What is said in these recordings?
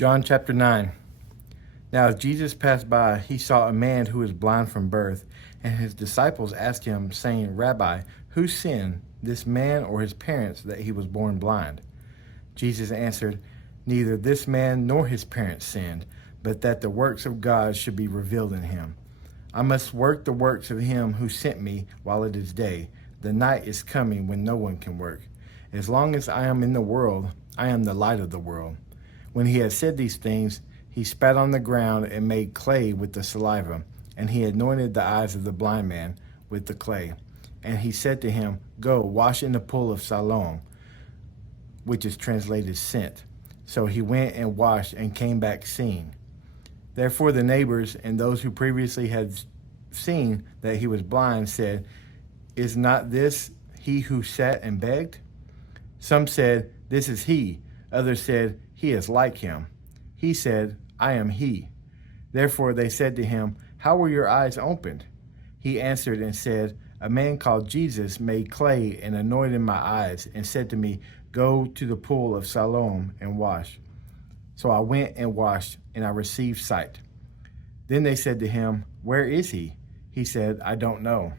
John chapter 9. Now as Jesus passed by, he saw a man who was blind from birth, and his disciples asked him, saying, Rabbi, who sinned, this man or his parents, that he was born blind? Jesus answered, Neither this man nor his parents sinned, but that the works of God should be revealed in him. I must work the works of him who sent me while it is day. The night is coming when no one can work. As long as I am in the world, I am the light of the world. When he had said these things, he spat on the ground and made clay with the saliva, and he anointed the eyes of the blind man with the clay. And he said to him, Go, wash in the pool of Siloam, which is translated sent. So he went and washed and came back seeing. Therefore the neighbors and those who previously had seen that he was blind said, Is not this he who sat and begged? Some said, This is he. Others said, He is like him. He said, I am he. Therefore they said to him, How were your eyes opened? He answered and said, A man called Jesus made clay and anointed my eyes and said to me, Go to the pool of Siloam and wash. So I went and washed, and I received sight. Then they said to him, Where is he? He said, I don't know.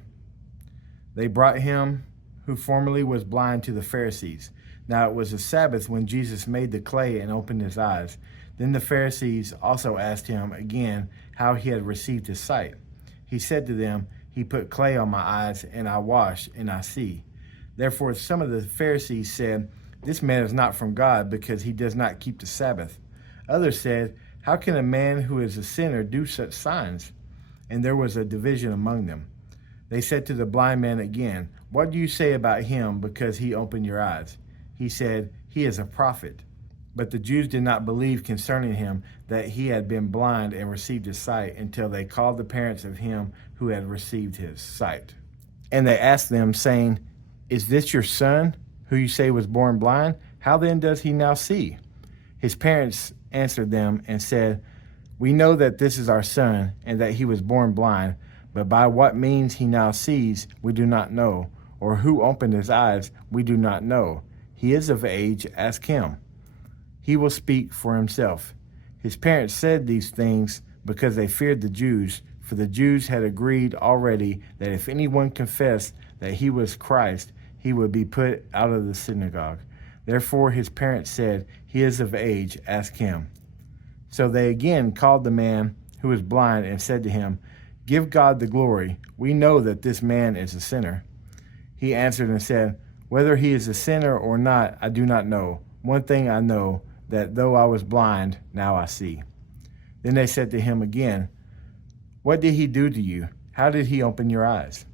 They brought him who formerly was blind to the Pharisees. Now it was a Sabbath when Jesus made the clay and opened his eyes. Then the Pharisees also asked him again how he had received his sight. He said to them, He put clay on my eyes, and I washed, and I see. Therefore some of the Pharisees said, This man is not from God, because he does not keep the Sabbath. Others said, How can a man who is a sinner do such signs? And there was a division among them. They said to the blind man again, What do you say about him because he opened your eyes? He said, He is a prophet. But the Jews did not believe concerning him that he had been blind and received his sight until they called the parents of him who had received his sight. And they asked them, saying, Is this your son, who you say was born blind? How then does he now see? His parents answered them and said, We know that this is our son, and that he was born blind, but by what means he now sees, we do not know, or who opened his eyes, we do not know. He is of age, ask him. He will speak for himself. His parents said these things because they feared the Jews, for the Jews had agreed already that if anyone confessed that he was Christ, he would be put out of the synagogue. Therefore his parents said, He is of age, ask him. So they again called the man who was blind and said to him, Give God the glory. We know that this man is a sinner. He answered and said, Whether he is a sinner or not, I do not know. One thing I know, that though I was blind, now I see. Then they said to him again, What did he do to you? How did he open your eyes?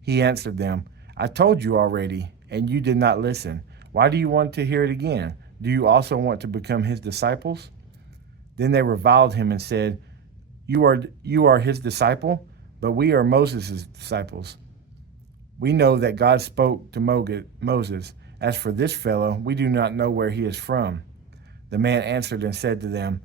He answered them, I told you already, and you did not listen. Why do you want to hear it again? Do you also want to become his disciples? Then they reviled him and said, You are his disciple, but we are Moses' disciples. We know that God spoke to Moses. As for this fellow, we do not know where he is from. The man answered and said to them,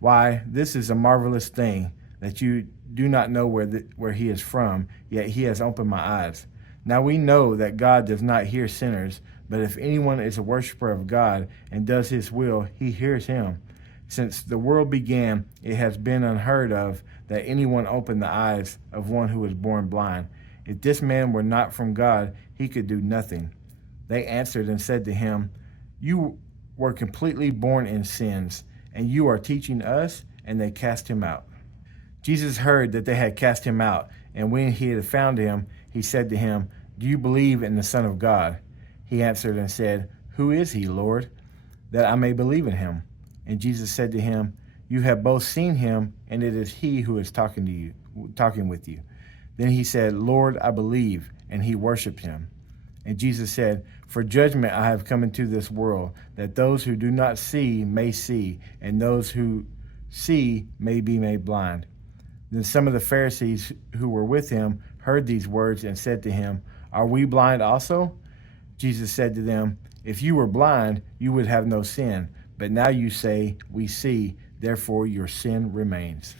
Why, this is a marvelous thing, that you do not know where he is from, yet he has opened my eyes. Now we know that God does not hear sinners, but if anyone is a worshiper of God and does his will, he hears him. Since the world began, it has been unheard of that anyone opened the eyes of one who was born blind. If this man were not from God, he could do nothing. They answered and said to him, You were completely born in sins, and you are teaching us? And they cast him out. Jesus heard that they had cast him out, and when he had found him, he said to him, Do you believe in the Son of God? He answered and said, Who is he, Lord, that I may believe in him? And Jesus said to him, You have both seen him, and it is he who is talking with you. Then he said, Lord, I believe, and he worshipped him. And Jesus said, For judgment I have come into this world, that those who do not see may see, and those who see may be made blind. Then some of the Pharisees who were with him heard these words and said to him, Are we blind also? Jesus said to them, If you were blind, you would have no sin. But now you say, We see, therefore your sin remains.